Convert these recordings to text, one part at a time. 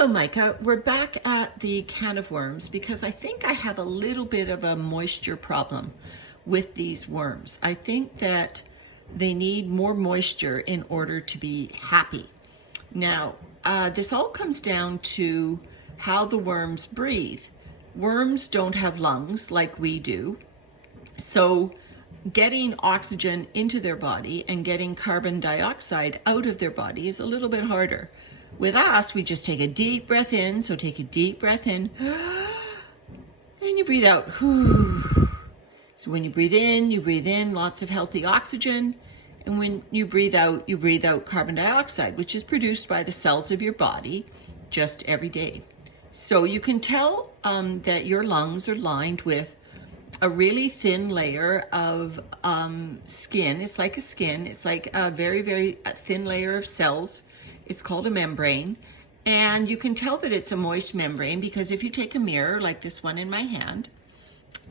Hello, Micah. We're back at the can of worms because I think I have a little bit of a moisture problem with these worms. I think that they need more moisture in order to be happy. Now, this all comes down to how the worms breathe. Worms don't have lungs like we do, so getting oxygen into their body and getting carbon dioxide out of their body is a little bit harder. With us, we just take a deep breath in, so take a deep breath in, and you breathe out. So when you breathe in lots of healthy oxygen, and when you breathe out carbon dioxide, which is produced by the cells of your body just every day. So you can tell that your lungs are lined with a really thin layer of skin. It's like a skin. It's like a very, very thin layer of cells. It's called a membrane. And you can tell that it's a moist membrane because if you take a mirror like this one in my hand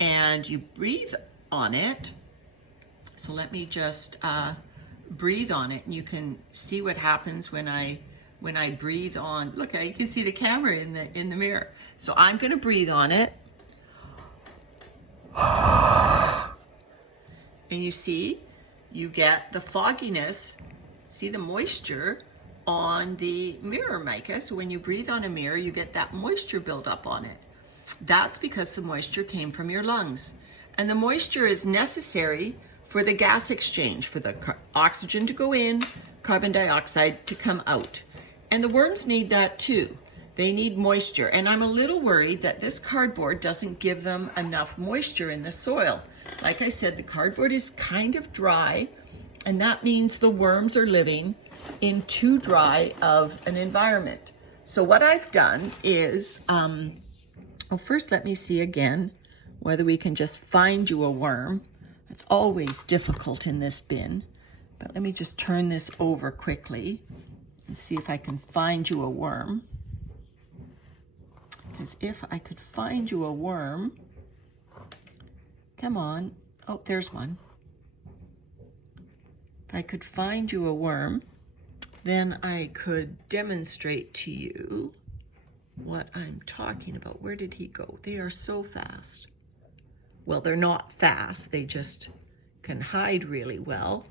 and you breathe on it, so let me just breathe on it, and you can see what happens when I breathe on. Look, you can see the camera in the mirror. So I'm going to breathe on it. And you see, you get the fogginess, see the moisture on the mirror, Micah. So when you breathe on a mirror, you get that moisture buildup on it. That's because the moisture came from your lungs. And the moisture is necessary for the gas exchange, for the oxygen to go in, carbon dioxide to come out. And the worms need that too. They need moisture. And I'm a little worried that this cardboard doesn't give them enough moisture in the soil. Like I said, the cardboard is kind of dry, and that means the worms are living in too dry of an environment. So what I've done is, well, first let me see again whether we can just find you a worm. It's always difficult in this bin, but let me just turn this over quickly and see if I can find you a worm. Because if I could find you a worm, come on. Oh, there's one. If I could find you a worm, then I could demonstrate to you what I'm talking about. Where did he go? They are so fast. Well, they're not fast. They just can hide really well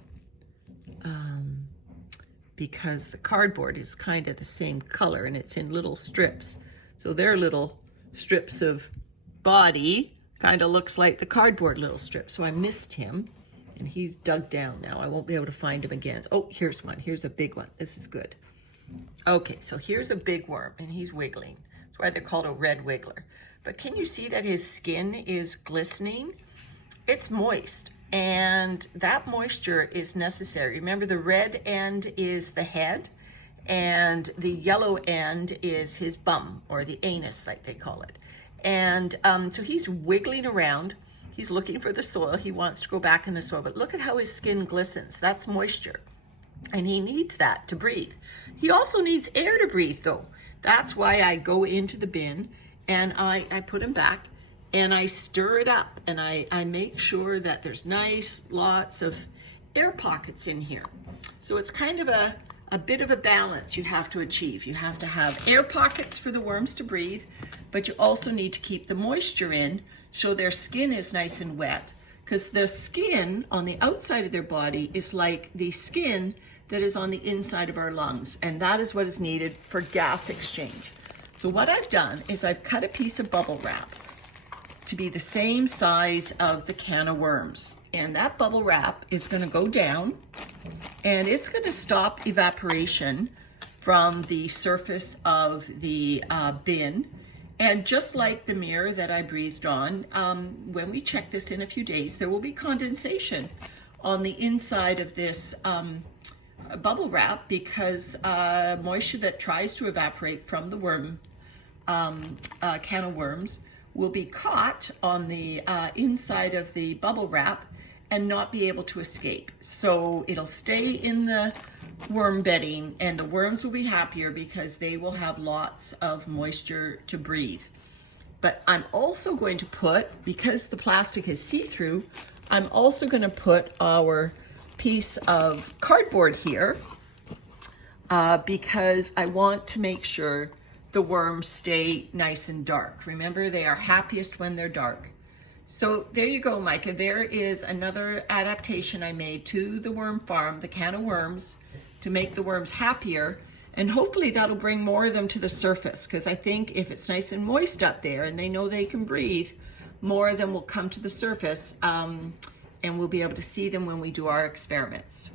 because the cardboard is kind of the same color and it's in little strips. So their little strips of body kind of looks like the cardboard little strip. So I missed him. And he's dug down now. I won't be able to find him again. Oh, here's one. Here's a big one. This is good. Okay, so here's a big worm, and he's wiggling. That's why they're called a red wiggler. But can you see that his skin is glistening? It's moist, and that moisture is necessary. Remember, the red end is the head, and the yellow end is his bum, or the anus, like they call it. And so he's wiggling around. He's looking for the soil. He wants to go back in the soil, but look at how his skin glistens. That's moisture, and he needs that to breathe. He also needs air to breathe, though. That's why I go into the bin, and I put him back, and I stir it up, and I make sure that there's nice, lots of air pockets in here. So it's kind of a bit of a balance you have to achieve. You have to have air pockets for the worms to breathe, but you also need to keep the moisture in so their skin is nice and wet, because the skin on the outside of their body is like the skin that is on the inside of our lungs, and that is what is needed for gas exchange. So what I've done is I've cut a piece of bubble wrap to be the same size of the can of worms, and that bubble wrap is going to go down, and it's going to stop evaporation from the surface of the bin. And just like the mirror that I breathed on, when we check this in a few days, there will be condensation on the inside of this bubble wrap because moisture that tries to evaporate from the worm, can of worms, will be caught on the inside of the bubble wrap and not be able to escape. So it'll stay in the worm bedding, and the worms will be happier because they will have lots of moisture to breathe. But I'm also going to put, because the plastic is see-through, I'm also going to put our piece of cardboard here because I want to make sure the worms stay nice and dark. Remember, they are happiest when they're dark. So there you go, Micah. There is another adaptation I made to the worm farm, the can of worms, to make the worms happier. And hopefully that'll bring more of them to the surface, because I think if it's nice and moist up there and they know they can breathe, more of them will come to the surface, and we'll be able to see them when we do our experiments.